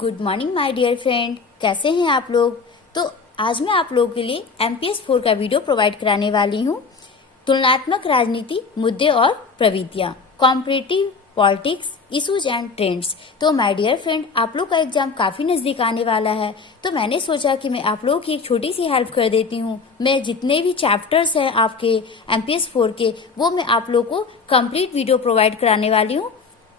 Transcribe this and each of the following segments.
Good morning my dear friend, कैसे हैं आप लोग। तो आज मैं आप लोगों के लिए MPS 4 का वीडियो प्रोवाइड कराने वाली हूँ। तुलनात्मक राजनीति, मुद्दे और प्रवृत्तियाँ, comparative politics, issues and trends. तो माय डियर फ्रेंड, आप लोग का एग्जाम काफी नजदीक आने वाला है, तो मैंने सोचा कि मैं आप लोगों की एक छोटी सी हेल्प कर देती हूँ। मैं जितने भी चैप्टर्स हैं आपके MPS 4 के, वो मैं आप लोग को कंप्लीट वीडियो प्रोवाइड कराने वाली हूँ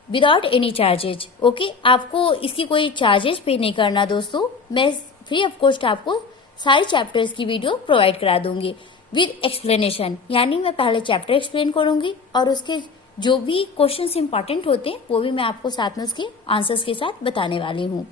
विदाउट एनी चार्जेज। ओके, आपको इसकी कोई चार्जेज पे नहीं करना दोस्तों। मैं फ्री ऑफ कॉस्ट आपको सारे चैप्टर्स की वीडियो प्रोवाइड करा दूंगी विद एक्सप्लेनेशन। यानी मैं पहले चैप्टर एक्सप्लेन करूंगी और उसके जो भी क्वेश्चंस इंपॉर्टेंट होते हैं वो भी मैं आपको साथ में उसके आंसर्स के साथ बताने वाली हूँ।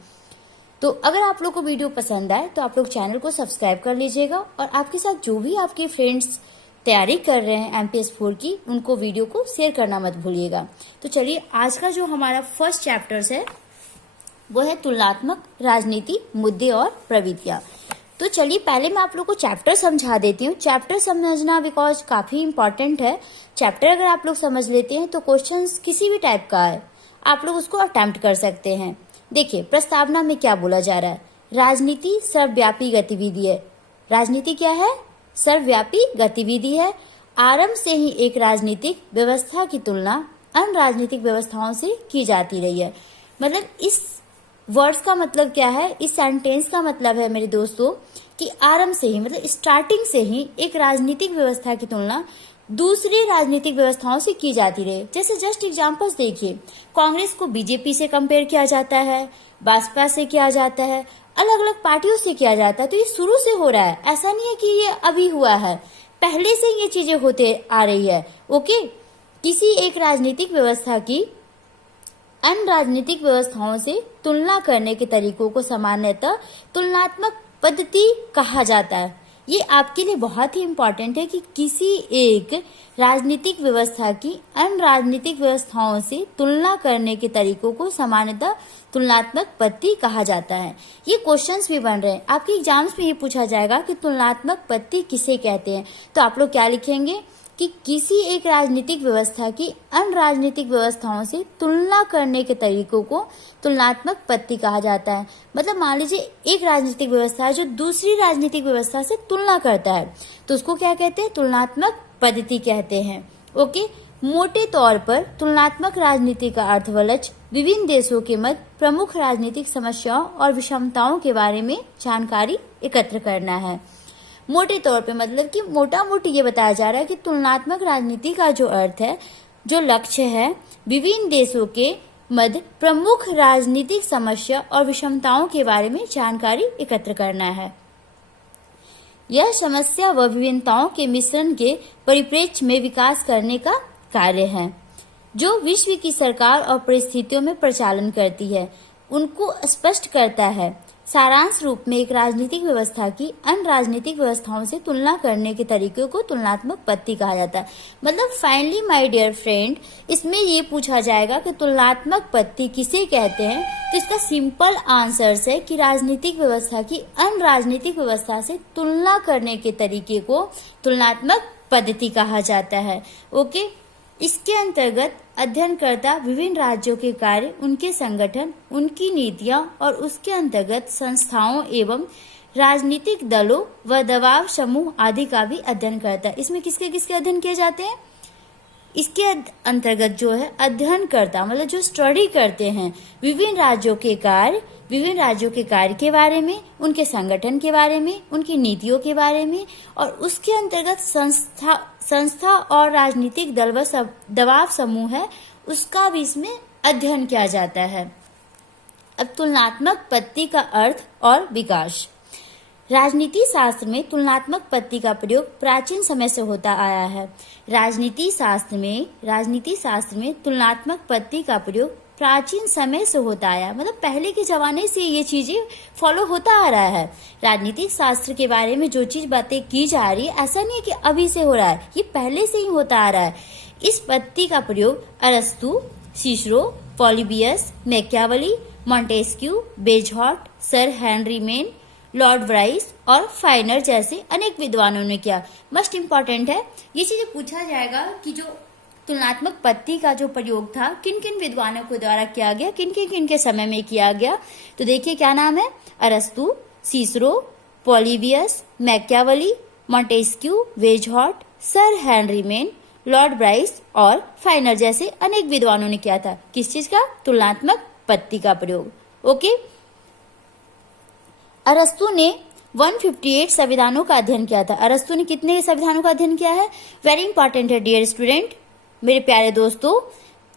तो अगर आप लोग को वीडियो पसंद आए तो आप लोग चैनल को सब्सक्राइब कर लीजिएगा और आपके साथ जो भी आपके फ्रेंड्स तैयारी कर रहे हैं MPS 4 की, उनको वीडियो को शेयर करना मत भूलिएगा। तो चलिए, आज का जो हमारा फर्स्ट चैप्टर्स है वो है तुलनात्मक राजनीति, मुद्दे और प्रवृत्तियां। तो चलिए, पहले मैं आप लोग को चैप्टर समझा देती हूँ। चैप्टर समझना बिकॉज काफी इंपॉर्टेंट है। चैप्टर अगर आप लोग समझ लेते हैं तो क्वेश्चंस किसी भी टाइप का है आप लोग उसको अटेम्प्ट कर सकते हैं। देखिए, प्रस्तावना में क्या बोला जा रहा है। राजनीति सर्वव्यापी गतिविधि है। राजनीति क्या है? सर्वव्यापी गतिविधि है। आरंभ से ही एक राजनीतिक व्यवस्था की तुलना अन्य राजनीतिक व्यवस्थाओं से की जाती रही है। मतलब इस वर्ड्स का मतलब क्या है, इस सेंटेंस का मतलब है मेरे दोस्तों कि आरंभ से ही मतलब स्टार्टिंग से ही एक राजनीतिक व्यवस्था की तुलना दूसरी राजनीतिक व्यवस्थाओं से की जाती रही। जैसे जस्ट एग्जांपल्स देखिए, कांग्रेस को बीजेपी से कंपेयर किया जाता है, भाजपा से किया जाता है, अलग अलग पार्टियों से किया जाता है। तो ये शुरू से हो रहा है, ऐसा नहीं है कि ये अभी हुआ है, पहले से ये चीजें होते आ रही है। ओके, किसी एक राजनीतिक व्यवस्था की अन्य राजनीतिक व्यवस्थाओं से तुलना करने के तरीकों को सामान्यतः तुलनात्मक पद्धति कहा जाता है। ये आपके लिए बहुत ही इम्पोर्टेंट है कि किसी एक राजनीतिक व्यवस्था की अन्य राजनीतिक व्यवस्थाओं से तुलना करने के तरीकों को सामान्यतः तुलनात्मक पद्धति कहा जाता है। ये क्वेश्चंस भी बन रहे हैं आपके एग्जाम्स में। ये पूछा जाएगा कि तुलनात्मक पद्धति किसे कहते हैं, तो आप लोग क्या लिखेंगे कि किसी एक राजनीतिक व्यवस्था की अन्य राजनीतिक व्यवस्थाओं से तुलना करने के तरीकों को तुलनात्मक पद्धति कहा जाता है। मतलब मान लीजिए एक राजनीतिक व्यवस्था है जो दूसरी राजनीतिक व्यवस्था से तुलना करता है, तो उसको क्या कहते हैं? तुलनात्मक पद्धति कहते हैं। ओके, मोटे तौर पर तुलनात्मक राजनीति का अर्थ वलज विभिन्न देशों के मध्य प्रमुख राजनीतिक समस्याओं और विषमताओं के बारे में जानकारी एकत्र करना है। मोटे तौर पे मतलब कि मोटा मोटी ये बताया जा रहा है कि तुलनात्मक राजनीति का जो अर्थ है, जो लक्ष्य है, विभिन्न देशों के मध्य प्रमुख राजनीतिक समस्या और विषमताओं के बारे में जानकारी एकत्र करना है। यह समस्या व विभिन्नताओं के मिश्रण के परिप्रेक्ष्य में विकास करने का कार्य है, जो विश्व की सरकार और परिस्थितियों में प्रचालन करती है, उनको स्पष्ट करता है। सारांश रूप में एक राजनीतिक व्यवस्था की अन्य राजनीतिक व्यवस्थाओं से तुलना करने के तरीके को तुलनात्मक पद्धति कहा जाता है। मतलब फाइनली माय डियर फ्रेंड, इसमें ये पूछा जाएगा कि तुलनात्मक पद्धति किसे कहते हैं, तो इसका सिंपल आंसर है कि राजनीतिक व्यवस्था की अन्य राजनीतिक व्यवस्था से तुलना करने के तरीके को तुलनात्मक पद्धति कहा जाता है। ओके, इसके अंतर्गत अध्ययनकर्ता विभिन्न राज्यों के कार्य, उनके संगठन, उनकी नीतियां और उसके अंतर्गत संस्थाओं एवं राजनीतिक दलों व दबाव समूह आदि का भी अध्ययन करता है। इसमें किसके किसके अध्ययन किए जाते हैं? इसके अंतर्गत जो है अध्ययनकर्ता मतलब जो स्टडी करते हैं विभिन्न राज्यों के कार्य, विभिन्न राज्यों के कार्य के बारे में, उनके संगठन के बारे में, उनकी नीतियों के बारे में, और उसके अंतर्गत संस्था और राजनीतिक दल व दबाव समूह है, उसका भी इसमें अध्ययन किया जाता है। अब तुलनात्मक पद्धति का अर्थ और विकास। राजनीति शास्त्र में तुलनात्मक पद्धति का प्रयोग प्राचीन समय से होता आया है। राजनीति शास्त्र में तुलनात्मक पद्धति का प्रयोग प्राचीन समय से होता आया, मतलब पहले के जमाने से ये चीजें फॉलो होता आ रहा है। राजनीतिक शास्त्र के बारे में जो चीज बातें की जा रही है, ऐसा नहीं है कि अभी से हो रहा है, ये पहले से ही होता आ रहा है। इस पद्धति का प्रयोग अरस्तु, Cicero, Polybius, Machiavelli, Montesquieu, Bagehot, Sir Henry Maine, Lord Bryce और फाइनर जैसे अनेक विद्वानों ने किया। मस्ट इम्पॉर्टेंट है, ये चीजें पूछा जाएगा कि जो तुलनात्मक पत्ती का जो प्रयोग था किन किन विद्वानों के द्वारा किया गया, किन किन के समय में किया गया। तो देखिए क्या नाम है, अरस्तु, सीसरो, पॉलीबियस, मैकियावेली, मॉन्टेस्क्यू, वेजहॉर्ट, Sir Henry Maine, Lord Bryce और फाइनर जैसे अनेक विद्वानों ने किया था। किस चीज का, तुलनात्मक पत्ती का प्रयोग। ओके, अरस्तु ने 158 संविधानों का अध्ययन किया था। अरस्तु ने कितने संविधानों का अध्ययन किया है, वेरी इंपॉर्टेंट है डियर स्टूडेंट, मेरे प्यारे दोस्तों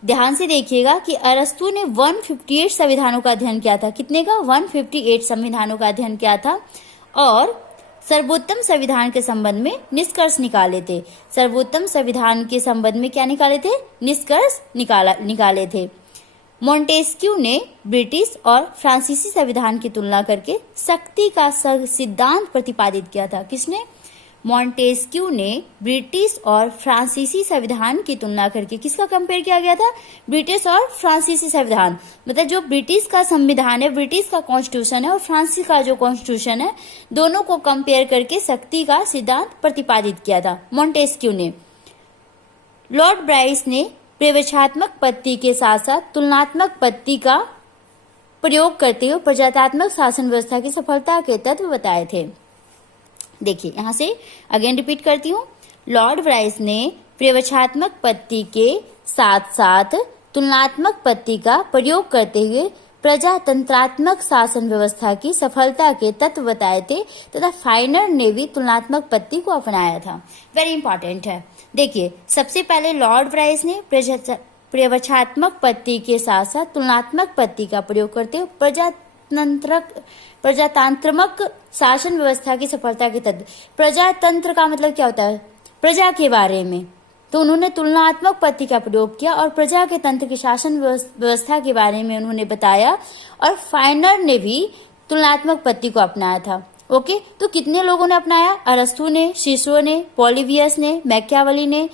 ध्यान से देखिएगा कि अरस्तु ने 158 संविधानों का अध्ययन किया था। कितने का, 158 संविधानों का अध्ययन किया था और सर्वोत्तम संविधान के संबंध में निष्कर्ष निकाले थे। सर्वोत्तम संविधान के संबंध में क्या निकाले थे, निष्कर्ष निकाले थे। मॉन्टेस्क्यू ने ब्रिटिश और फ्रांसीसी संविधान की तुलना करके सख्ती का सिद्धांत प्रतिपादित किया था। किसने, मॉन्टेस्क्यू ने ब्रिटिश और फ्रांसीसी संविधान की तुलना करके, किसका कंपेयर किया गया था, ब्रिटिश और फ्रांसीसी संविधान, मतलब जो ब्रिटिश का संविधान है, ब्रिटिश का कॉन्स्टिट्यूशन है और फ्रांस का जो कॉन्स्टिट्यूशन है, दोनों को कंपेयर करके सख्ती का सिद्धांत प्रतिपादित किया था मॉन्टेस्क्यू ने। लॉर्ड ब्राइस ने प्रवेशात्मक पत्ती के साथ साथ तुलनात्मक पत्ती का प्रयोग करते हुए प्रजातात्मक शासन व्यवस्था की सफलता के तत्व बताए थे। देखिए यहां से अगेन रिपीट करती हूँ, लॉर्ड ब्राइस ने प्रवेशात्मक पत्ती के साथ साथ तुलनात्मक पत्ती का प्रयोग करते हुए प्रजातंत्रात्मक शासन व्यवस्था की सफलता के तत्व बताए थे तथा फाइनर ने भी तुलनात्मक पत्ती को अपनाया था। वेरी इंपॉर्टेंट है। देखिए सबसे पहले लॉर्ड ब्राइस ने प्रवेशात्मक पत्ती के साथ साथ तुलनात्मक पत्ती का प्रयोग करते हुए प्रजातांत्रात्मक शासन व्यवस्था की सफलता के तत्व। प्रजातंत्र का मतलब क्या होता है, प्रजा के बारे में, तो उन्होंने तुलनात्मक पत्ती का प्रयोग किया और प्रजा के तंत्र की शासन व्यवस्था के बारे में उन्होंने बताया और फाइनर ने भी तुलनात्मक पत्ती को अपनाया था। ओके, तो कितने लोगों ने अपनाया, अरस्तु ने, सिसरो ने, पॉलीबियस ने, मैकियावेली ने,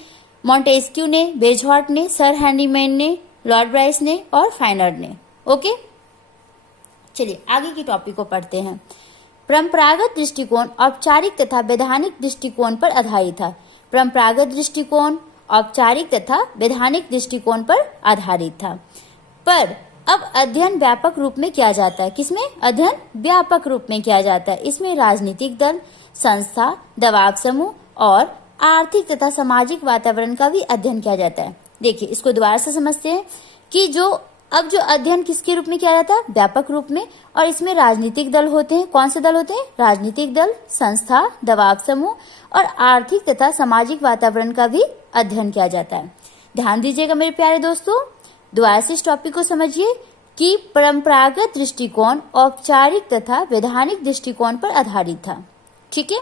मॉन्टेस्क्यू ने, वेजहॉर्ट ने, सर हेनरी मेन ने, लॉर्ड ब्राइस ने और फाइनर ने। ओके, चलिए आगे की टॉपिक को पढ़ते हैं। परंपरागत दृष्टिकोण औपचारिक तथा वैधानिक दृष्टिकोण पर आधारित था। परंपरागत दृष्टिकोण औपचारिक तथा वैधानिक दृष्टिकोण पर आधारित था, पर अब अध्ययन व्यापक रूप में किया जाता है। किसमें, अध्ययन व्यापक रूप में किया जाता है। इसमें राजनीतिक दल, संस्था, दबाव समूह और आर्थिक तथा सामाजिक वातावरण का भी अध्ययन किया जाता है। देखिए इसको दोबारा से समझते हैं कि अब जो अध्ययन किसके रूप में किया जाता है, व्यापक रूप में, और इसमें राजनीतिक दल होते हैं। कौन से दल होते हैं, राजनीतिक दल, संस्था, दबाव समूह और आर्थिक तथा सामाजिक वातावरण का भी अध्ययन किया जाता है। ध्यान दीजिएगा मेरे प्यारे दोस्तों, दोबारा से इस टॉपिक को समझिए कि परंपरागत दृष्टिकोण औपचारिक तथा वैधानिक दृष्टिकोण पर आधारित था। ठीक है,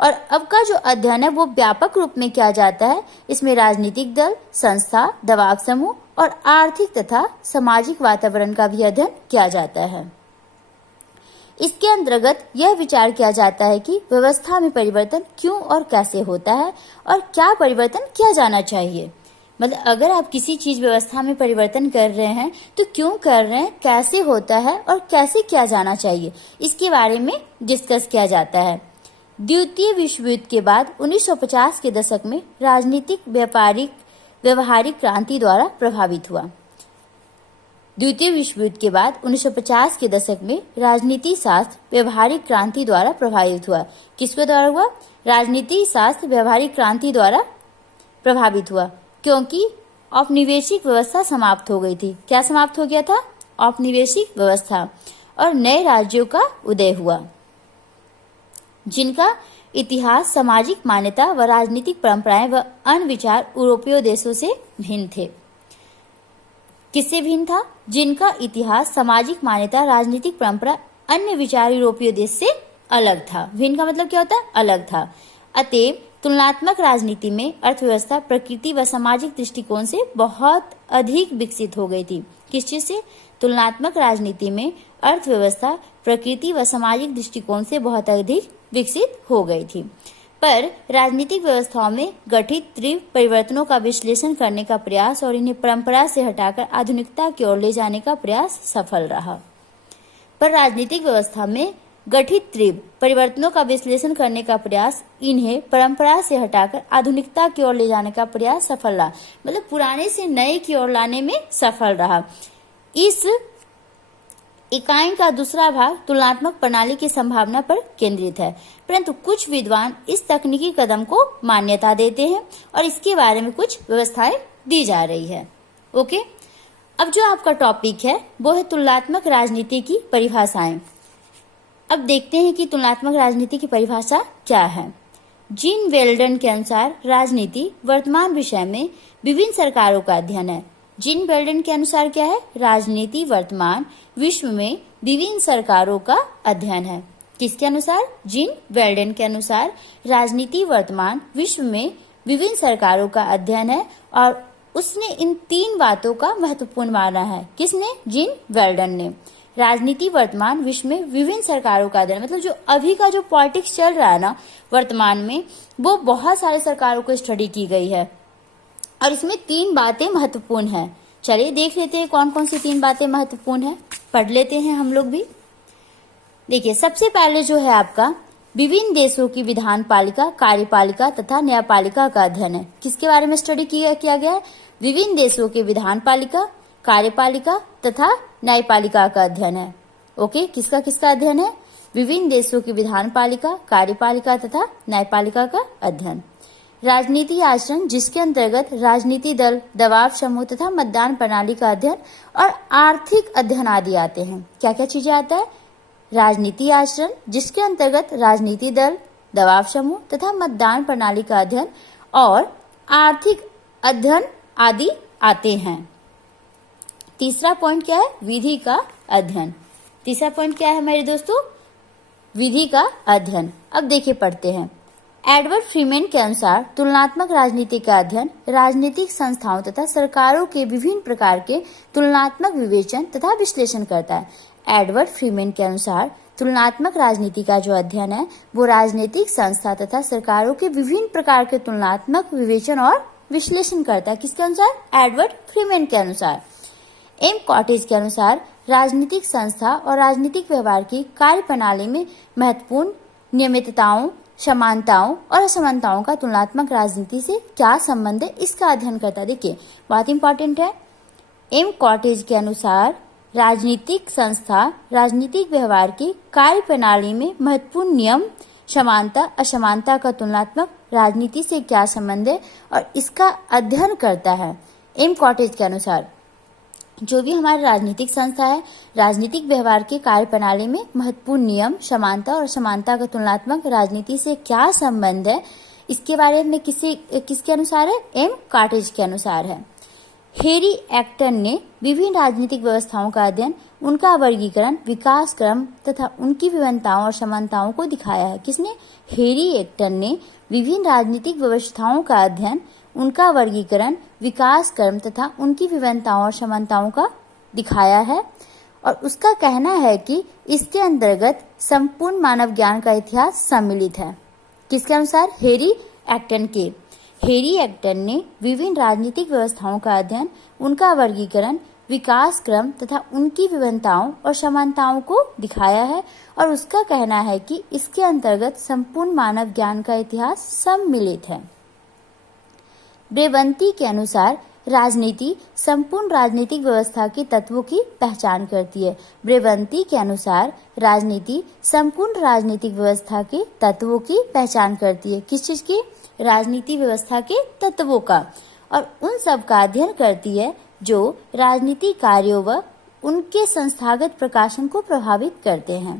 और अब का जो अध्ययन है वो व्यापक रूप में किया जाता है। इसमें राजनीतिक दल, संस्था, दबाव समूह और आर्थिक तथा सामाजिक वातावरण का भी अध्ययन किया जाता है। इसके अंतर्गत यह विचार किया जाता है कि व्यवस्था में परिवर्तन क्यों और कैसे होता है और क्या परिवर्तन किया जाना चाहिए। मतलब अगर आप किसी चीज व्यवस्था में परिवर्तन कर रहे हैं तो क्यों कर रहे हैं, कैसे होता है और कैसे किया जाना चाहिए, इसके बारे में डिस्कस किया जाता है। द्वितीय विश्व युद्ध के बाद 1950 के दशक में राजनीतिक व्यवहारिक क्रांति द्वारा प्रभावित हुआ। द्वितीय विश्व युद्ध के बाद 1950 के दशक में राजनीति शास्त्र व्यवहारिक क्रांति द्वारा प्रभावित हुआ। किसके द्वारा हुआ, राजनीति शास्त्र व्यवहारिक क्रांति द्वारा प्रभावित हुआ, क्योंकि औपनिवेशिक व्यवस्था समाप्त हो गई थी। क्या समाप्त हो गया था, औपनिवेशिक व्यवस्था, और नए राज्यों का उदय हुआ जिनका इतिहास, सामाजिक मान्यता व राजनीतिक परंपराएं व अन्य विचार यूरोपीय देशों से भिन्न थे। किससे भिन्न था, जिनका इतिहास, सामाजिक मान्यता, राजनीतिक परंपरा, अन्य विचार यूरोपीय देश से अलग था। भिन्न का मतलब क्या होता है, अलग था। अतएव तुलनात्मक राजनीति में अर्थव्यवस्था प्रकृति व सामाजिक दृष्टिकोण से बहुत अधिक विकसित हो गई थी। किस चीज से, तुलनात्मक राजनीति में अर्थव्यवस्था प्रकृति व सामाजिक दृष्टिकोण से बहुत अधिक विकसित हो गई थी। पर राजनीतिक व्यवस्थाओं में घटित तीव्र परिवर्तनों का विश्लेषण करने का प्रयास और इन्हें परंपरा से हटाकर आधुनिकता की ओर ले जाने का प्रयास सफल रहा। पर राजनीतिक व्यवस्था में गठित तीव्र परिवर्तनों का विश्लेषण करने का प्रयास, इन्हें परंपरा से हटाकर आधुनिकता की ओर ले जाने का प्रयास सफल रहा। मतलब पुराने से नए की ओर लाने में सफल रहा। इस इकाई का दूसरा भाग तुलनात्मक प्रणाली की संभावना पर केंद्रित है, परंतु कुछ विद्वान इस तकनीकी कदम को मान्यता देते हैं और इसके बारे में कुछ व्यवस्थाएं दी जा रही है। ओके, अब जो आपका टॉपिक है वो है तुलनात्मक राजनीति की परिभाषाएं। अब देखते हैं कि तुलनात्मक राजनीति की परिभाषा क्या है। जीन वेल्डन के अनुसार राजनीति वर्तमान विषय में विभिन्न सरकारों का अध्ययन है। जीन वेल्डन के अनुसार क्या है? राजनीति वर्तमान विश्व में विभिन्न सरकारों का अध्ययन है। किसके अनुसार? जीन वेल्डन के अनुसार राजनीति वर्तमान विश्व में विभिन्न सरकारों का अध्ययन है और उसने इन 3 बातों का महत्वपूर्ण माना है। किसने? जीन वेल्डन ने। राजनीति वर्तमान विश्व में विभिन्न सरकारों का अध्ययन, मतलब जो अभी का जो पॉलिटिक्स चल रहा है ना वर्तमान में, वो बहुत सारे सरकारों को स्टडी की गई है और इसमें 3 बातें महत्वपूर्ण हैं। चलिए देख लेते हैं कौन कौन सी 3 बातें महत्वपूर्ण हैं, पढ़ लेते हैं हम लोग भी। देखिए, सबसे पहले जो है आपका विभिन्न देशों की विधान पालिका, कार्यपालिका तथा न्यायपालिका का अध्ययन है। किसके बारे में स्टडी किया गया है? विभिन्न देशों के विधान पालिका, कार्यपालिका तथा न्यायपालिका का अध्ययन है। ओके, किसका किसका अध्ययन है? विभिन्न देशों की विधान पालिका, कार्यपालिका तथा न्यायपालिका का अध्ययन। राजनीति आचरण, जिसके अंतर्गत राजनीति दल, दबाव समूह तथा मतदान प्रणाली का अध्ययन और आर्थिक अध्ययन आदि आते हैं। क्या क्या चीजें आता है? राजनीति आचरण, जिसके अंतर्गत राजनीति दल, दबाव समूह तथा मतदान प्रणाली का अध्ययन और आर्थिक अध्ययन आदि आते हैं। तीसरा पॉइंट क्या है? विधि का अध्ययन। तीसरा पॉइंट क्या है मेरे दोस्तों? विधि का अध्ययन। अब देखिए पढ़ते हैं। एडवर्ड फ्रीमैन के अनुसार तुलनात्मक राजनीति का अध्ययन राजनीतिक संस्थाओं तथा सरकारों के विभिन्न प्रकार के तुलनात्मक विवेचन तथा विश्लेषण करता है। एडवर्ड फ्रीमैन के अनुसार तुलनात्मक राजनीति का जो अध्ययन है वो राजनीतिक संस्था तथा सरकारों के विभिन्न प्रकार के तुलनात्मक विवेचन और विश्लेषण करता है। किसके अनुसार? एडवर्ड फ्रीमैन के अनुसार। एम कॉटेज के अनुसार राजनीतिक संस्था और राजनीतिक व्यवहार की कार्य प्रणाली में महत्वपूर्ण नियमितताओं, समानताओं और असमानताओं का तुलनात्मक राजनीति से क्या संबंध है, इसका अध्ययन करता है। देखिए बहुत इंपॉर्टेंट है। एम कॉटेज के अनुसार राजनीतिक संस्था, राजनीतिक व्यवहार की कार्य प्रणाली में महत्वपूर्ण नियम, समानता, असमानता का तुलनात्मक राजनीति से क्या संबंध है और इसका अध्ययन करता है। एम कॉटेज के अनुसार जो भी हमारी राजनीतिक संस्था है, राजनीतिक व्यवहार की कार्य प्रणाली में महत्वपूर्ण नियम, समानता और असमानता का तुलनात्मक राजनीति से क्या संबंध है, इसके बारे में किसके अनुसार है? एम कॉटेज के अनुसार है। हेरी एक्टन ने विभिन्न राजनीतिक व्यवस्थाओं का अध्ययन, उनका वर्गीकरण, विकास क्रम तथा उनकी विभिन्नताओं और समानताओं को दिखाया है। किसने? हेरी एक्टन ने विभिन्न राजनीतिक व्यवस्थाओं का अध्ययन, उनका वर्गीकरण, विकास क्रम तथा उनकी विभिन्नताओं और समानताओं का दिखाया है और उसका कहना है कि इसके अंतर्गत संपूर्ण मानव ज्ञान का इतिहास सम्मिलित है। किसके अनुसार? हेरी एक्टन के। हेरी एक्टन ने विभिन्न राजनीतिक व्यवस्थाओं का अध्ययन, उनका वर्गीकरण, विकास क्रम तथा उनकी विभिन्नताओं और समानताओं को दिखाया है और उसका कहना है कि इसके अंतर्गत संपूर्ण मानव ज्ञान का इतिहास सम्मिलित है। ब्रेवंती के अनुसार राजनीति संपूर्ण राजनीतिक व्यवस्था के तत्वों की पहचान करती है। ब्रेवंती के अनुसार राजनीति संपूर्ण राजनीतिक व्यवस्था के तत्वों की पहचान करती है। किस चीज की? राजनीति व्यवस्था के तत्वों का, और उन सब का अध्ययन करती है जो राजनीतिक कार्यों व उनके संस्थागत प्रकाशन को प्रभावित करते हैं।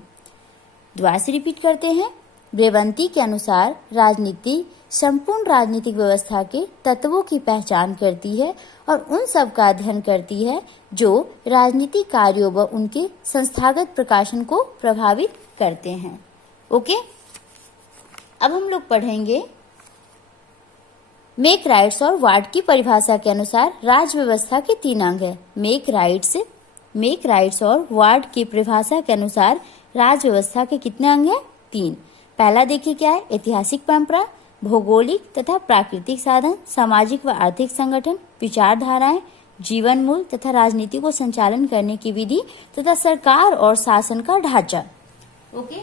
दोबारा से रिपीट करते हैं। ब्रेवंती के अनुसार राजनीति संपूर्ण राजनीतिक व्यवस्था के तत्वों की पहचान करती है और उन सब का अध्ययन करती है जो राजनीतिक कार्यों व उनके संस्थागत प्रकाशन को प्रभावित करते हैं। ओके, अब हम लोग पढ़ेंगे मेक राइट्स और वार्ड की परिभाषा के अनुसार राज्य व्यवस्था के 3 अंग है। मेक राइट्स और वार्ड की परिभाषा के अनुसार राज्य व्यवस्था के कितने अंग हैं? 3। पहला देखिए क्या है? ऐतिहासिक परंपरा, भौगोलिक तथा प्राकृतिक साधन, सामाजिक व आर्थिक संगठन, विचारधाराएं, जीवन मूल तथा राजनीति को संचालन करने की विधि तथा सरकार और शासन का ढांचा। ओके।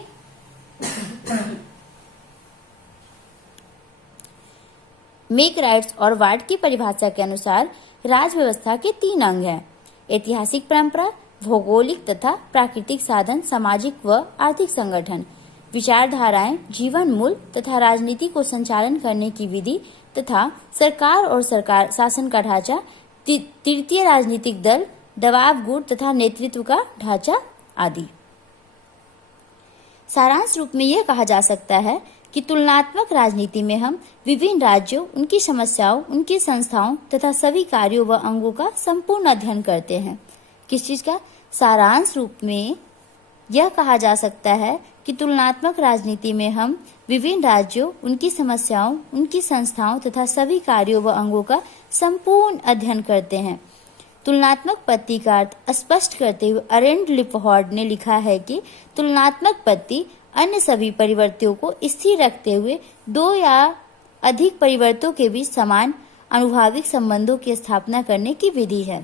मेक राइट्स और वार्ड की परिभाषा के अनुसार राज व्यवस्था के 3 अंग हैं: ऐतिहासिक परंपरा, भौगोलिक तथा प्राकृतिक साधन, सामाजिक व आर्थिक संगठन, विचारधाराएं, जीवन मूल्य तथा राजनीति को संचालन करने की विधि तथा सरकार और सरकार शासन का ढांचा, तृतीय राजनीतिक दल, दबाव गुट तथा नेतृत्व का ढांचा आदि। सारांश रूप में यह कहा जा सकता है कि तुलनात्मक राजनीति में हम विभिन्न राज्यों, उनकी समस्याओं, उनकी संस्थाओं तथा सभी कार्यों व अंगों का संपूर्ण अध्ययन करते हैं। किस चीज का? सारांश रूप में यह कहा जा सकता है कि तुलनात्मक राजनीति में हम विभिन्न राज्यों, उनकी समस्याओं, उनकी संस्थाओं तथा सभी कार्यों व अंगों का संपूर्ण अध्ययन करते हैं। तुलनात्मक पत्ती का अर्थ स्पष्ट करते हुए अरेंड लिपहॉर्ड ने लिखा है कि तुलनात्मक पत्ती अन्य सभी परिवर्तियों को स्थिर रखते हुए 2 या अधिक परिवर्तों के बीच समान अनुभाविक संबंधों की स्थापना करने की विधि है।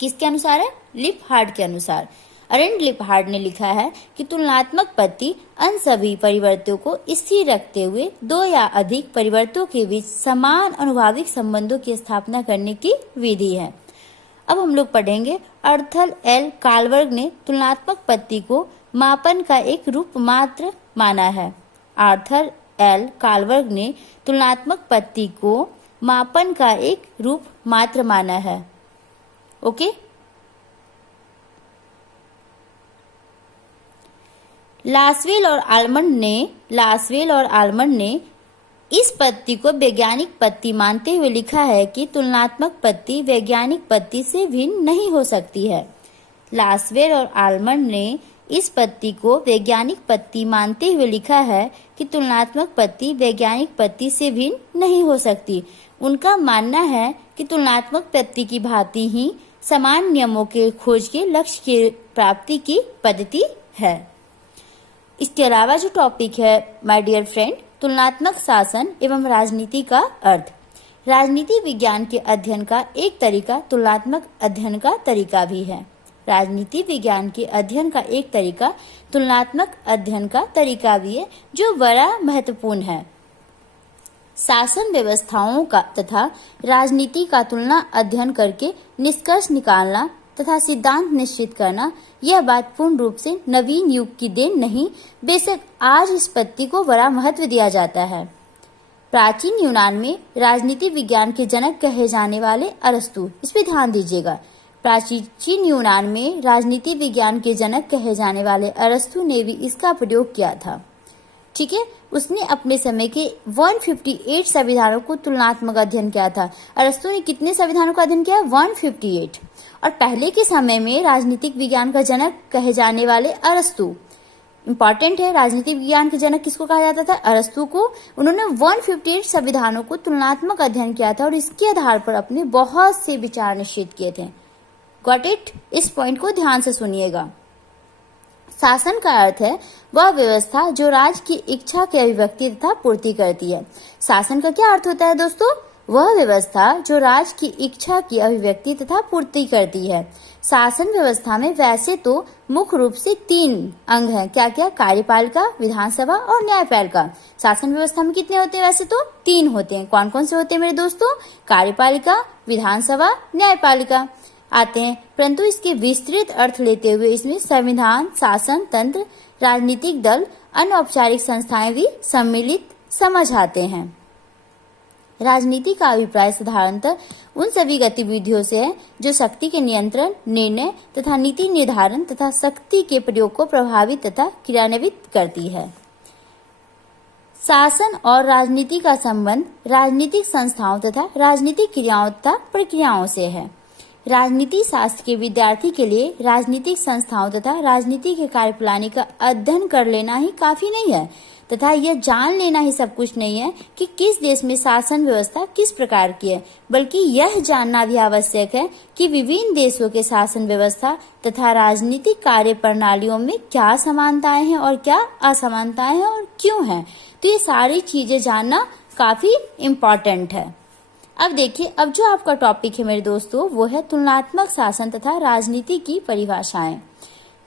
किसके अनुसार है? लिपहार्ड के अनुसार। अरेंड लिपहार्ड ने लिखा है कि तुलनात्मक पत्ती अन्य सभी परिवर्तों को स्थिर रखते हुए 2 या अधिक परिवर्तों के बीच समान अनुभाविक संबंधों की स्थापना करने की विधि है। अब हम लोग पढ़ेंगे अर्थल एल कालवर्ग ने तुलनात्मक पत्ती को मापन का एक रूप मात्र माना है। आर्थर एल कालवर्ग ने तुलनात्मक पत्ती को मापन का एक रूप मात्र माना है। ओके, लासवेल और आलमंड ने इस पत्ती को वैज्ञानिक पत्ती मानते हुए लिखा है कि तुलनात्मक पत्ती वैज्ञानिक पत्ती से भिन्न नहीं हो सकती है। लासवेल और आलमंड ने इस पत्ती को वैज्ञानिक पत्ती मानते हुए लिखा है कि तुलनात्मक पत्ती वैज्ञानिक पत्ती से भिन्न नहीं हो सकती। उनका मानना है कि तुलनात्मक पत्ती की भांति ही समान नियमों के खोज के लक्ष्य की प्राप्ति की पद्धति है। इसके अलावा जो टॉपिक है माय डियर फ्रेंड, तुलनात्मक शासन एवं राजनीति का अर्थ। राजनीति विज्ञान के अध्ययन का एक तरीका तुलनात्मक अध्ययन का तरीका भी है। राजनीति विज्ञान के अध्ययन का एक तरीका तुलनात्मक अध्ययन का तरीका भी है, जो बड़ा महत्वपूर्ण है। शासन व्यवस्थाओं का तथा राजनीति का तुलना अध्ययन करके निष्कर्ष निकालना तथा सिद्धांत निश्चित करना, यह बात पूर्ण रूप से नवीन युग की देन नहीं, बेशक आज इस पत्ती को बड़ा महत्व दिया जाता है। प्राचीन यूनान में राजनीति विज्ञान के जनक कहे जाने वाले अरस्तु, इस पे ध्यान दीजिएगा। प्राचीन यूनान में राजनीति विज्ञान के जनक कहे जाने वाले अरस्तु ने भी इसका प्रयोग किया था। ठीक है, उसने अपने समय के 158 संविधानों को तुलनात्मक अध्ययन किया था। अरस्तु ने कितने संविधानों का अध्ययन किया? 158। और पहले के समय में राजनीतिक विज्ञान का जनक कहे जाने वाले अरस्तु, इंपॉर्टेंट है, राजनीतिक विज्ञान के जनक किसको कहा जाता था? अरस्तु को। उन्होंने 158 संविधानों को तुलनात्मक अध्ययन किया था और इसके आधार पर अपने बहुत से विचार निश्चित किए थे। Got it? इस पॉइंट को ध्यान से सुनिएगा। शासन का अर्थ है वह व्यवस्था जो राज की इच्छा की अभिव्यक्ति तथा पूर्ति करती है। शासन का क्या अर्थ होता है दोस्तों? वह व्यवस्था जो राज की इच्छा की अभिव्यक्ति तथा पूर्ति करती है। शासन व्यवस्था में वैसे तो मुख्य रूप से 3 अंग हैं। क्या क्या? कार्यपालिका, विधानसभा और न्यायपालिका। शासन व्यवस्था में कितने होते हैं? वैसे तो 3 होते हैं। कौन कौन से होते हैं मेरे दोस्तों? कार्यपालिका, विधानसभा, न्यायपालिका आते हैं। परंतु इसके विस्तृत अर्थ लेते हुए इसमें संविधान, शासन तंत्र, राजनीतिक दल, अनौपचारिक संस्थाएं भी सम्मिलित समझ आते हैं। राजनीति का अभिप्राय साधारणतः उन सभी गतिविधियों से है जो शक्ति के नियंत्रण, निर्णय तथा नीति निर्धारण तथा शक्ति के प्रयोग को प्रभावित तथा क्रियान्वित करती है। शासन और राजनीति का संबंध राजनीतिक संस्थाओं तथा राजनीतिक क्रियाओं तथा प्रक्रियाओं से है। राजनीति शास्त्र के विद्यार्थी के लिए राजनीतिक संस्थाओं तथा राजनीति के कार्यप्रणाली का अध्ययन कर लेना ही काफी नहीं है तथा यह जान लेना ही सब कुछ नहीं है कि किस देश में शासन व्यवस्था किस प्रकार की है, बल्कि यह जानना भी आवश्यक है कि विभिन्न देशों के शासन व्यवस्था तथा राजनीतिक कार्य प्रणालियों में क्या समानताएं हैं और क्या असमानताएं हैं और क्यों हैं। तो ये सारी चीजें जानना काफी इम्पोर्टेंट है। अब देखिए, अब जो आपका टॉपिक है मेरे दोस्तों वो है तुलनात्मक शासन तथा राजनीति की परिभाषाएं।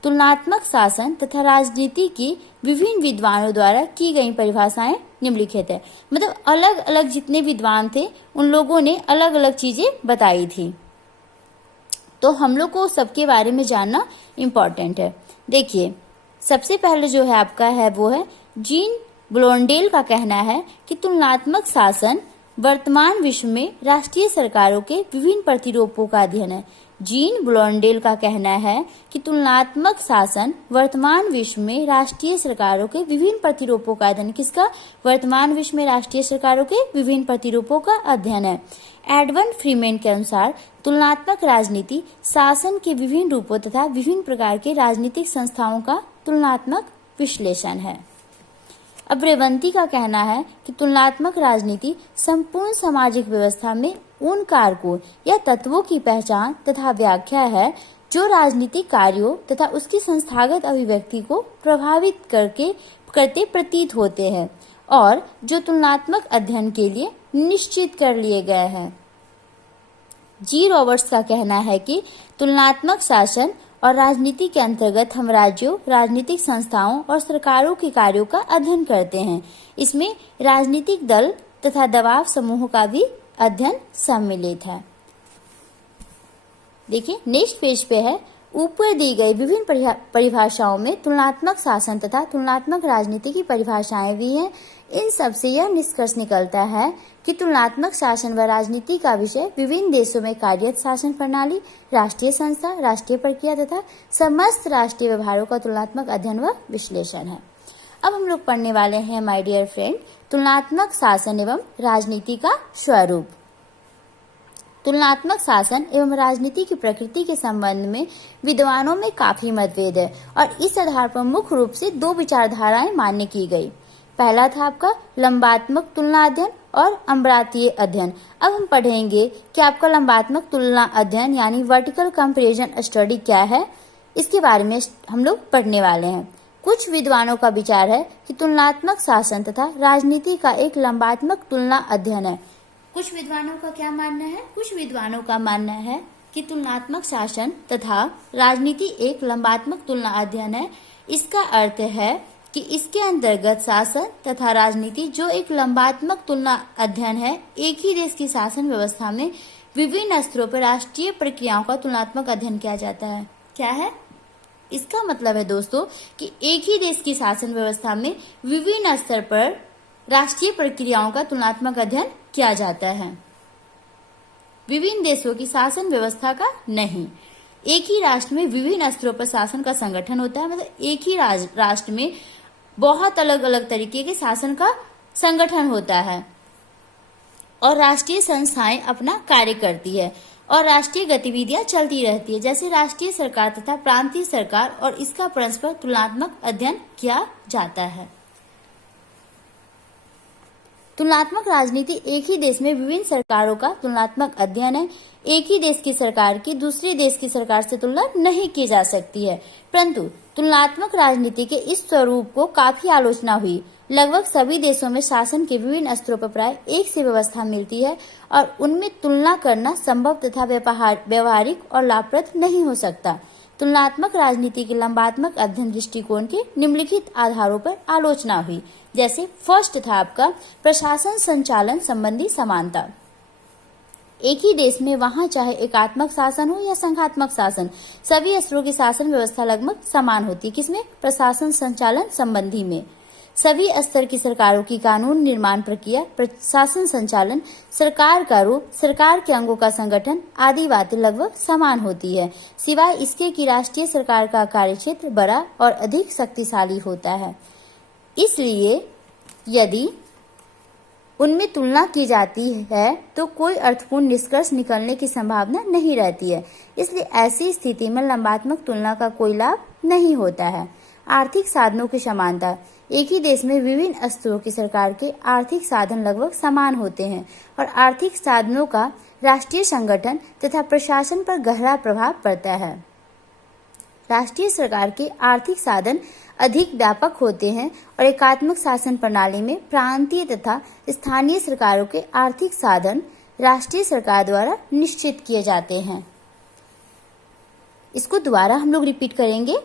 तुलनात्मक शासन तथा राजनीति की विभिन्न विद्वानों द्वारा की गई परिभाषाएं निम्नलिखित है। मतलब अलग अलग जितने विद्वान थे उन लोगों ने अलग अलग चीजें बताई थी, तो हम लोग को सबके बारे में जानना इम्पोर्टेंट है। देखिए, सबसे पहले जो है आपका है वो है जीन ब्लोंडेल का कहना है कि तुलनात्मक शासन वर्तमान विश्व में राष्ट्रीय सरकारों के विभिन्न प्रतिरूपों का अध्ययन है। जीन ब्लोंडेल का कहना है कि तुलनात्मक शासन वर्तमान विश्व में राष्ट्रीय सरकारों के विभिन्न प्रतिरूपों का अध्ययन, किसका? वर्तमान विश्व में राष्ट्रीय सरकारों के विभिन्न प्रतिरूपों का अध्ययन है। एडवर्ड फ्रीमैन के अनुसार तुलनात्मक राजनीति शासन के विभिन्न रूपों तथा विभिन्न प्रकार के राजनीतिक संस्थाओं का तुलनात्मक विश्लेषण है। अब रेवंती का कहना है कि तुलनात्मक राजनीति संपूर्ण सामाजिक व्यवस्था में उन कारकों या तत्वों की पहचान तथा व्याख्या है जो राजनीतिक कार्यों तथा उसकी संस्थागत अभिव्यक्ति को प्रभावित करते प्रतीत होते हैं और जो तुलनात्मक अध्ययन के लिए निश्चित कर लिए गए हैं। जी रॉबर्ट्स का कहना है कि तुलनात्मक शासन और राजनीति के अंतर्गत हम राज्यों, राजनीतिक संस्थाओं और सरकारों के कार्यों का अध्ययन करते हैं। इसमें राजनीतिक दल तथा दबाव समूहों का भी अध्ययन सम्मिलित है। देखिए, नेक्स्ट पेज पे है, ऊपर दी गई विभिन्न परिभाषाओं में तुलनात्मक शासन तथा तुलनात्मक राजनीति की परिभाषाएं भी हैं। इन सब से यह निष्कर्ष निकलता है कि तुलनात्मक शासन व राजनीति का विषय विभिन्न देशों में कार्यरत शासन प्रणाली, राष्ट्रीय संस्था, राष्ट्रीय प्रक्रिया तथा समस्त राष्ट्रीय व्यवहारों का तुलनात्मक अध्ययन व विश्लेषण है। अब हम लोग पढ़ने वाले हैं माय डियर फ्रेंड, तुलनात्मक शासन एवं राजनीति का स्वरूप। तुलनात्मक शासन एवं राजनीति की प्रकृति के संबंध में विद्वानों में काफी मतभेद है और इस आधार पर मुख्य रूप से दो विचारधाराएं मान्य की गई। पहला था आपका लंबात्मक तुलना अध्ययन और अम्बरातीय अध्ययन। अब हम पढ़ेंगे कि आपका लंबात्मक तुलना अध्ययन यानी वर्टिकल कंपैरिजन स्टडी क्या है, इसके बारे में हम लोग पढ़ने वाले हैं। कुछ विद्वानों का विचार है कि तुलनात्मक शासन तथा राजनीति का एक लंबात्मक तुलना अध्ययन है। कुछ विद्वानों का क्या मानना है? कुछ विद्वानों का मानना है कि तुलनात्मक शासन तथा राजनीति एक लंबात्मक तुलना अध्ययन है। इसका अर्थ है कि इसके अंतर्गत शासन तथा राजनीति जो एक लंबात्मक तुलना अध्ययन है, एक ही देश की शासन व्यवस्था में विभिन्न स्तरों पर राष्ट्रीय प्रक्रियाओं का तुलनात्मक अध्ययन किया जाता है। क्या है? इसका मतलब है दोस्तों कि एक ही देश की शासन व्यवस्था में विभिन्न स्तर पर राष्ट्रीय प्रक्रियाओं का तुलनात्मक अध्ययन किया जाता है, विभिन्न देशों की शासन व्यवस्था का नहीं। एक ही राष्ट्र में विभिन्न स्तरों पर शासन का संगठन होता है, मतलब एक ही राष्ट्र में बहुत अलग अलग तरीके के शासन का संगठन होता है और राष्ट्रीय संस्थाएं अपना कार्य करती है और राष्ट्रीय गतिविधियां चलती रहती है, जैसे राष्ट्रीय सरकार तथा प्रांतीय सरकार, और इसका परस्पर तुलनात्मक अध्ययन किया जाता है। तुलनात्मक राजनीति एक ही देश में विभिन्न सरकारों का तुलनात्मक अध्ययन है। एक ही देश की सरकार की दूसरे देश की सरकार से तुलना नहीं की जा सकती है, परंतु तुलनात्मक राजनीति के इस स्वरूप को काफी आलोचना हुई। लगभग सभी देशों में शासन के विभिन्न स्तरों पर प्राय एक सी व्यवस्था मिलती है और उनमें तुलना करना संभव तथा व्यवहारिक और लाभप्रद नहीं हो सकता। तुलनात्मक राजनीति के लंबात्मक अध्ययन दृष्टिकोण के निम्नलिखित आधारों पर आलोचना हुई। जैसे फर्स्ट था आपका प्रशासन संचालन संबंधी समानता। एक ही देश में वहां चाहे एकात्मक शासन हो या संघात्मक शासन, सभी स्तरों की शासन व्यवस्था लगभग समान होती है। किसमें? प्रशासन संचालन संबंधी में। सभी स्तर की सरकारों की कानून निर्माण प्रक्रिया, प्रशासन संचालन, सरकार का रूप, सरकार के अंगों का संगठन आदि बातें लगभग समान होती है, सिवाय इसके कि राष्ट्रीय सरकार का कार्यक्षेत्र बड़ा और अधिक शक्तिशाली होता है। इसलिए यदि उनमें तुलना की जाती है तो कोई अर्थपूर्ण निष्कर्ष निकलने की संभावना नहीं रहती है। इसलिए ऐसी स्थिति में लंबात्मक तुलना का कोई लाभ नहीं होता है। आर्थिक साधनों की समानता। एक ही देश में विभिन्न स्तरों की सरकार के आर्थिक साधन लगभग समान होते हैं और आर्थिक साधनों का राष्ट्रीय संगठन तथा प्रशासन पर गहरा प्रभाव पड़ता है। राष्ट्रीय सरकार के आर्थिक साधन अधिक व्यापक होते हैं और एकात्मक शासन प्रणाली में प्रांतीय तथा स्थानीय सरकारों के आर्थिक साधन राष्ट्रीय सरकार द्वारा निश्चित किए जाते हैं। इसको दोबारा हम लोग रिपीट करेंगे।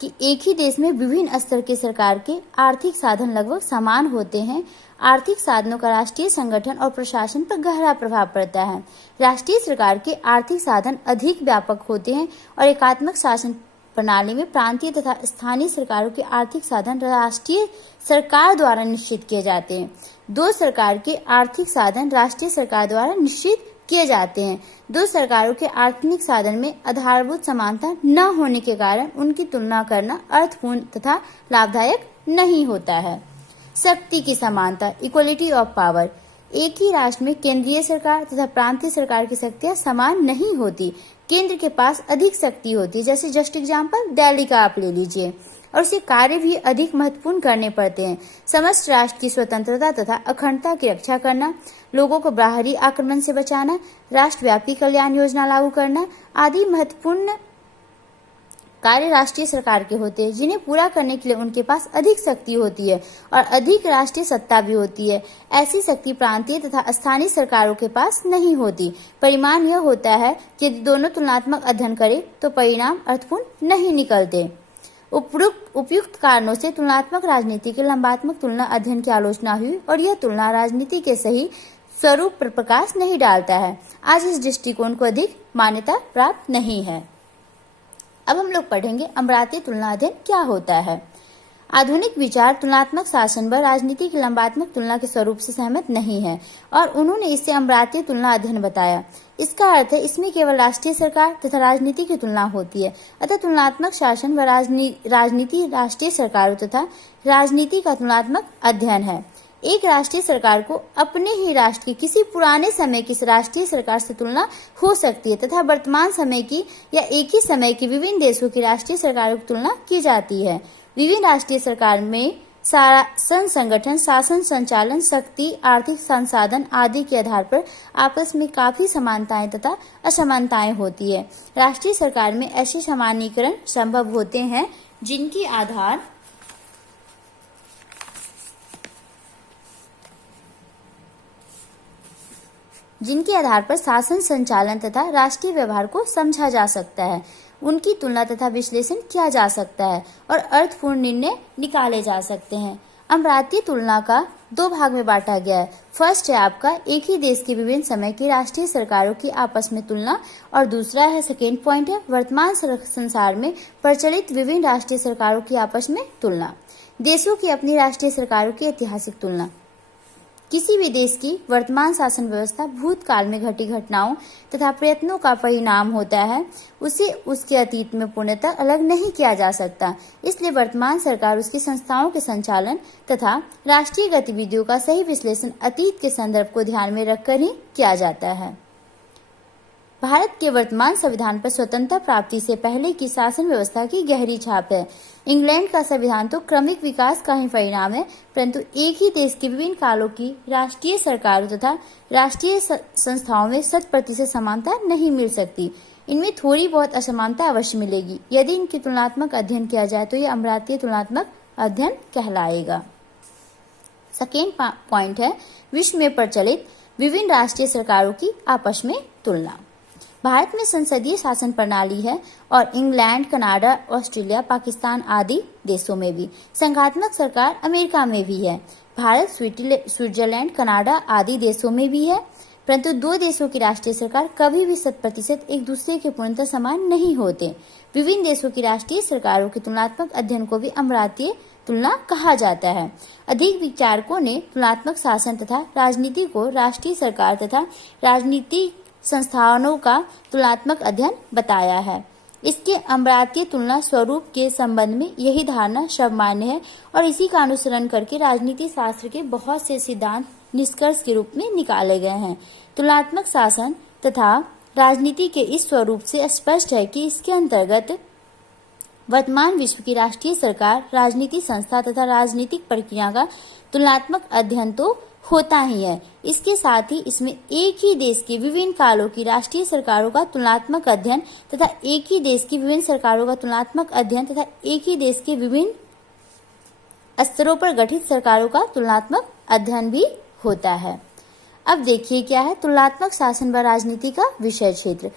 कि एक ही देश में विभिन्न स्तर के सरकार के आर्थिक साधन लगभग समान होते हैं। आर्थिक साधनों का राष्ट्रीय संगठन और प्रशासन पर गहरा प्रभाव पड़ता है। राष्ट्रीय सरकार के आर्थिक साधन अधिक व्यापक होते हैं और एकात्मक शासन प्रणाली में प्रांतीय तथा स्थानीय सरकारों के आर्थिक साधन राष्ट्रीय सरकार द्वारा निश्चित किए जाते हैं। दो सरकार के आर्थिक साधन राष्ट्रीय सरकार द्वारा निश्चित किए जाते हैं। दो सरकारों के आर्थिक साधन में आधारभूत समानता न होने के कारण उनकी तुलना करना अर्थपूर्ण तथा लाभदायक नहीं होता है। शक्ति की समानता, इक्वलिटी ऑफ पावर। एक ही राष्ट्र में केंद्रीय सरकार तथा प्रांतीय सरकार की शक्तियां समान नहीं होती। केंद्र के पास अधिक शक्ति होती है, जैसे जस्ट एग्जाम्पल दिल्ली का आप ले लीजिए, और उसे कार्य भी अधिक महत्वपूर्ण करने पड़ते हैं। समस्त राष्ट्र की स्वतंत्रता तथा अखंडता की रक्षा करना, लोगों को बाहरी आक्रमण से बचाना, राष्ट्रव्यापी कल्याण योजना लागू करना आदि महत्वपूर्ण कार्य राष्ट्रीय सरकार के होते हैं, जिन्हें पूरा करने के लिए उनके पास अधिक शक्ति होती है और अधिक राष्ट्रीय सत्ता भी होती है। ऐसी शक्ति प्रांतीय तथा स्थानीय सरकारों के पास नहीं होती। परिणाम यह होता है कि यदि दोनों तुलनात्मक अध्ययन करें तो परिणाम अर्थपूर्ण नहीं निकलते। उपयुक्त कारणों से तुलनात्मक राजनीति के लंबात्मक तुलना अध्ययन की आलोचना हुई और यह तुलना राजनीति के सही स्वरूप पर प्रकाश नहीं डालता है। आज इस दृष्टिकोण को अधिक मान्यता प्राप्त नहीं है। अब हम लोग पढ़ेंगे अमराती तुलना अध्ययन क्या होता है। आधुनिक विचार तुलनात्मक शासन व राजनीति की लंबात्मक तुलना के स्वरूप से सहमत नहीं है और उन्होंने इसे अमराती तुलना अध्ययन बताया। इसका अर्थ है इसमें केवल राष्ट्रीय सरकार तथा राजनीति की तुलना होती है। अतः तुलनात्मक शासन व राजनीति राष्ट्रीय सरकारों तथा राजनीति का तुलनात्मक अध्ययन है। एक राष्ट्रीय सरकार को अपने ही राष्ट्र की किसी पुराने समय की राष्ट्रीय सरकार से तुलना हो सकती है तथा वर्तमान समय की या एक ही समय की विभिन्न देशों की राष्ट्रीय सरकारों की तुलना की जाती है। विभिन्न राष्ट्रीय सरकार में शासन संगठन, शासन संचालन, शक्ति, आर्थिक संसाधन आदि के आधार पर आपस में काफी समानताएं तथा असमानताएं होती है। राष्ट्रीय सरकार में ऐसे सामान्यीकरण संभव होते हैं जिनके आधार पर शासन संचालन तथा राष्ट्रीय व्यवहार को समझा जा सकता है, उनकी तुलना तथा विश्लेषण किया जा सकता है और अर्थपूर्ण निर्णय निकाले जा सकते हैं। अमराती तुलना का दो भाग में बांटा गया है। फर्स्ट है आपका एक ही देश के विभिन्न समय की राष्ट्रीय सरकारों की आपस में तुलना और दूसरा है सेकेंड पॉइंट है वर्तमान संसार में प्रचलित विभिन्न राष्ट्रीय सरकारों की आपस में तुलना। देशों की अपनी राष्ट्रीय सरकारों की ऐतिहासिक तुलना। किसी भी देश की वर्तमान शासन व्यवस्था भूतकाल में घटी घटनाओं तथा प्रयत्नों का परिणाम होता है। उसे उसके अतीत में पूर्णतः अलग नहीं किया जा सकता। इसलिए वर्तमान सरकार उसकी संस्थाओं के संचालन तथा राष्ट्रीय गतिविधियों का सही विश्लेषण अतीत के संदर्भ को ध्यान में रखकर ही किया जाता है। भारत के वर्तमान संविधान पर स्वतंत्रता प्राप्ति से पहले की शासन व्यवस्था की गहरी छाप है। इंग्लैंड का संविधान तो क्रमिक विकास का ही परिणाम है, परंतु एक ही देश के विभिन्न कालों की राष्ट्रीय सरकारों तथा राष्ट्रीय संस्थाओं में 100% समानता नहीं मिल सकती। इनमें थोड़ी बहुत असमानता अवश्य मिलेगी। यदि इनकी तुलनात्मक अध्ययन किया जाए तो यह अमराती तुलनात्मक अध्ययन कहलाएगा। सेकेंड पॉइंट है विश्व में प्रचलित विभिन्न राष्ट्रीय सरकारों की आपस में तुलना। भारत में संसदीय शासन प्रणाली है और इंग्लैंड, कनाडा, ऑस्ट्रेलिया, पाकिस्तान आदि देशों में भी संघात्मक सरकार अमेरिका में भी है। भारत, स्विट्जरलैंड, कनाडा आदि देशों में भी है, परंतु दो देशों की राष्ट्रीय सरकार कभी भी 100% एक दूसरे के पूर्णतः समान नहीं होते। विभिन्न देशों की राष्ट्रीय सरकारों के तुलनात्मक अध्ययन को भी अमराती तुलना कहा जाता है। अधिक विचारकों ने तुलनात्मक शासन तथा राजनीति को राष्ट्रीय सरकार तथा राजनीतिक संस्थानों का तुलनात्मक अध्ययन बताया है। इसके अमराती तुलना स्वरूप के संबंध में यही धारणा सर्वमान्य है और इसी का अनुसरण करके राजनीति शास्त्र के बहुत से सिद्धांत निष्कर्ष के रूप में निकाले गए हैं। तुलनात्मक शासन तथा राजनीति के इस स्वरूप से स्पष्ट है कि इसके अंतर्गत वर्तमान विश्व की राष्ट्रीय सरकार, राजनीति संस्था तथा राजनीतिक प्रक्रिया का तुलनात्मक अध्ययन तो होता ही है। इसके साथ ही इसमें एक ही देश के विभिन्न कालों की राष्ट्रीय सरकारों का तुलनात्मक अध्ययन तथा एक ही देश की विभिन्न सरकारों का तुलनात्मक अध्ययन तथा एक ही देश के विभिन्न स्तरों पर गठित सरकारों का तुलनात्मक अध्ययन भी होता है। अब देखिए क्या है तुलनात्मक शासन व राजनीति का विषय क्षेत्र।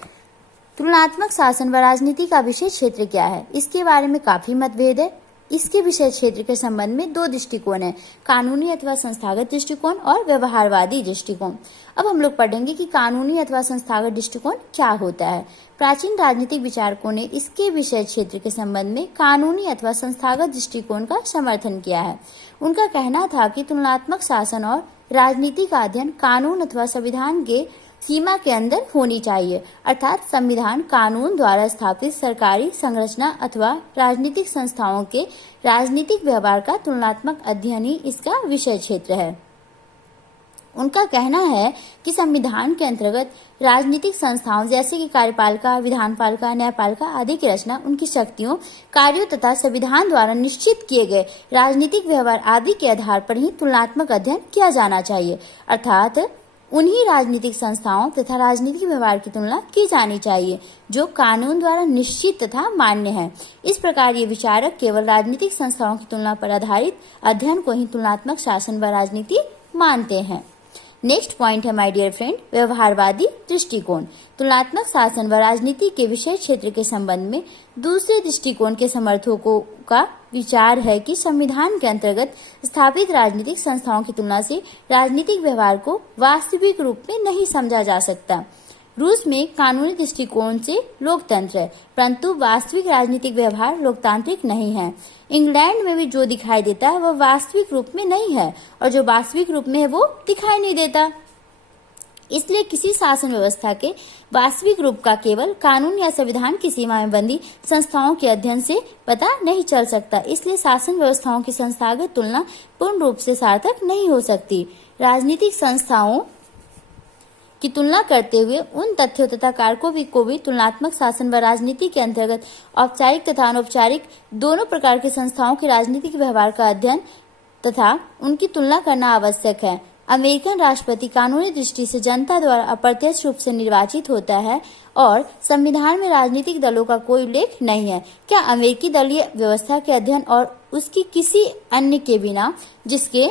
तुलनात्मक शासन व राजनीति का विषय क्षेत्र क्या है? इसके बारे में काफी मतभेद है। इसके विषय क्षेत्र के संबंध में दो दृष्टिकोण है, कानूनी अथवा संस्थागत दृष्टिकोण और व्यवहारवादी दृष्टिकोण। अब हम लोग पढ़ेंगे कि कानूनी अथवा संस्थागत दृष्टिकोण क्या होता है। प्राचीन राजनीतिक विचारकों ने इसके विषय क्षेत्र के संबंध में कानूनी अथवा संस्थागत दृष्टिकोण का समर्थन किया है। उनका कहना था कि तुलनात्मक शासन और राजनीति का अध्ययन कानून अथवा संविधान के सीमा के अंदर होनी चाहिए, अर्थात संविधान कानून द्वारा स्थापित सरकारी संरचना अथवा राजनीतिक संस्थाओं के राजनीतिक व्यवहार का तुलनात्मक अध्ययन ही इसका विषय क्षेत्र है। उनका कहना है कि संविधान के अंतर्गत राजनीतिक संस्थाओं जैसे कि कार्यपालिका, विधानपालिका, न्यायपालिका आदि की रचना उनकी शक्तियों, कार्यों तथा संविधान द्वारा निश्चित किए गए राजनीतिक व्यवहार आदि के आधार पर ही तुलनात्मक अध्ययन किया जाना चाहिए, अर्थात उन्हीं राजनीतिक संस्थाओं तथा राजनीतिक व्यवहार की तुलना की जानी चाहिए जो कानून द्वारा निश्चित तथा मान्य है। इस प्रकार ये विचारक केवल राजनीतिक संस्थाओं की तुलना पर आधारित अध्ययन को ही तुलनात्मक शासन व राजनीति मानते हैं। नेक्स्ट पॉइंट है माय डियर फ्रेंड, व्यवहारवादी दृष्टिकोण। तुलनात्मक शासन व राजनीति के विषय क्षेत्र के संबंध में दूसरे दृष्टिकोण के समर्थकों का विचार है कि संविधान के अंतर्गत स्थापित राजनीतिक संस्थाओं की तुलना से राजनीतिक व्यवहार को वास्तविक रूप में नहीं समझा जा सकता। रूस में कानूनी दृष्टिकोण से लोकतंत्र है, परंतु वास्तविक राजनीतिक व्यवहार लोकतांत्रिक नहीं है। इंग्लैंड में भी जो दिखाई देता है वह वास्तविक रूप में नहीं है और जो वास्तविक रूप में है वो दिखाई नहीं देता। इसलिए किसी शासन व्यवस्था के वास्तविक रूप का केवल कानून या संविधान की सीमा में बंदी संस्थाओं के अध्ययन से पता नहीं चल सकता। इसलिए शासन व्यवस्थाओं की संस्थागत तुलना पूर्ण रूप से सार्थक नहीं हो सकती। राजनीतिक संस्थाओं की तुलना करते हुए उन तथ्यों तथा कारकों को भी तुलनात्मक शासन व राजनीति के अंतर्गत औपचारिक तथा अनौपचारिक दोनों प्रकार के संस्थाओं के राजनीतिक व्यवहार का अध्ययन तथा उनकी तुलना करना आवश्यक है। अमेरिकन राष्ट्रपति कानूनी दृष्टि से जनता द्वारा अप्रत्यक्ष रूप से निर्वाचित होता है और संविधान में राजनीतिक दलों का कोई उल्लेख नहीं है। क्या अमेरिकी दलीय व्यवस्था के अध्ययन और उसकी किसी अन्य के बिना जिसके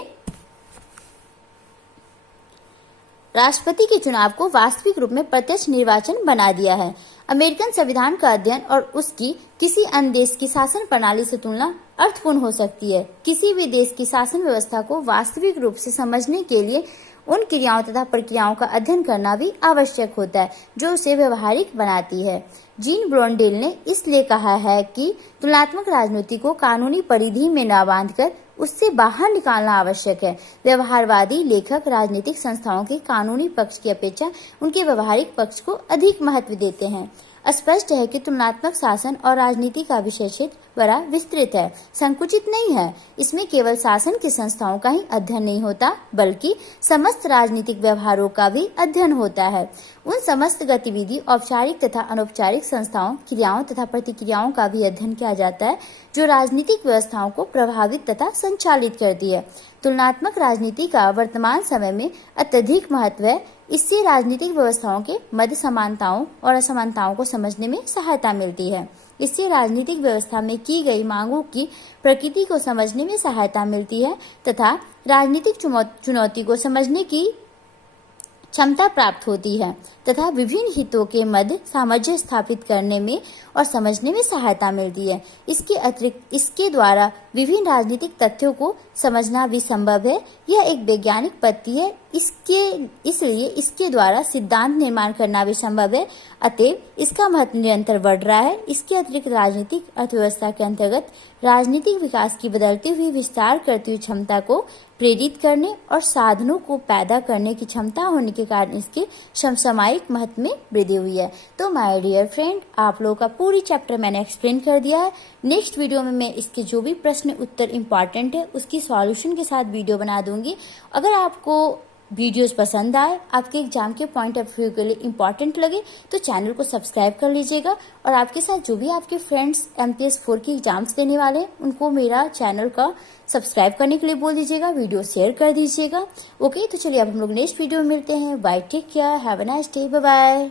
राष्ट्रपति के चुनाव को वास्तविक रूप में प्रत्यक्ष निर्वाचन बना दिया है। अमेरिकन संविधान का अध्ययन और उसकी किसी अन्य देश की शासन प्रणाली से तुलना अर्थपूर्ण हो सकती है। किसी भी देश की शासन व्यवस्था को वास्तविक रूप से समझने के लिए उन क्रियाओं तथा प्रक्रियाओं का अध्ययन करना भी आवश्यक होता है जो उसे व्यवहारिक बनाती है। जीन ब्रोंडेल ने इसलिए कहा है कि तुलनात्मक राजनीति को कानूनी परिधि में न बांधकर उससे बाहर निकालना आवश्यक है। व्यवहारवादी लेखक राजनीतिक संस्थाओं के कानूनी पक्ष की अपेक्षा उनके व्यवहारिक पक्ष को अधिक महत्व देते हैं। स्पष्ट है कि तुलनात्मक शासन और राजनीति का विषय क्षेत्र बड़ा विस्तृत है, संकुचित नहीं है। इसमें केवल शासन की संस्थाओं का ही अध्ययन नहीं होता बल्कि समस्त राजनीतिक व्यवहारों का भी अध्ययन होता है। उन समस्त गतिविधि औपचारिक तथा अनौपचारिक संस्थाओं, क्रियाओं तथा प्रतिक्रियाओं का भी अध्ययन किया जाता है जो राजनीतिक व्यवस्थाओं को प्रभावित तथा संचालित करती है। तुलनात्मक राजनीति का वर्तमान समय में अत्यधिक महत्व है। इससे राजनीतिक व्यवस्थाओं के मध्य समानताओं और असमानताओं को समझने में सहायता मिलती है। इससे राजनीतिक व्यवस्था में की गई मांगों की प्रकृति को समझने में सहायता मिलती है तथा राजनीतिक चुनौती को समझने की क्षमता प्राप्त होती है तथा विभिन्न हितों के मध्य सामंजस्य स्थापित करने में और समझने में सहायता मिलती है। इसके अतिरिक्त इसके द्वारा विभिन्न राजनीतिक तथ्यों को समझना भी संभव है। यह एक वैज्ञानिक पद्धति है, इसलिए इसके द्वारा सिद्धांत निर्माण करना भी संभव है। अतएव इसका महत्व निरंतर बढ़ रहा है। इसके अतिरिक्त राजनीतिक अर्थव्यवस्था के अंतर्गत राजनीतिक विकास की बदलती हुई विस्तार करती हुई क्षमता को प्रेरित करने और साधनों को पैदा करने की क्षमता होने के कारण इसके समसामयिक महत्व में वृद्धि हुई है। तो माय डियर फ्रेंड, आप लोगों का पूरी चैप्टर मैंने एक्सप्लेन कर दिया है। नेक्स्ट वीडियो में मैं इसके जो भी प्रश्न उत्तर इम्पॉर्टेंट है उसकी सॉल्यूशन के साथ वीडियो बना दूंगी। अगर आपको वीडियोस पसंद आए, आपके एग्जाम के पॉइंट ऑफ व्यू के लिए इम्पॉर्टेंट लगे तो चैनल को सब्सक्राइब कर लीजिएगा और आपके साथ जो भी आपके फ्रेंड्स MPS 4 की एग्जाम्स देने वाले हैं उनको मेरा चैनल का सब्सक्राइब करने के लिए बोल दीजिएगा, वीडियो शेयर कर दीजिएगा। ओके, तो चलिए अब हम लोग नेक्स्ट वीडियो में मिलते हैं। Bye, take care, have a nice day, bye bye.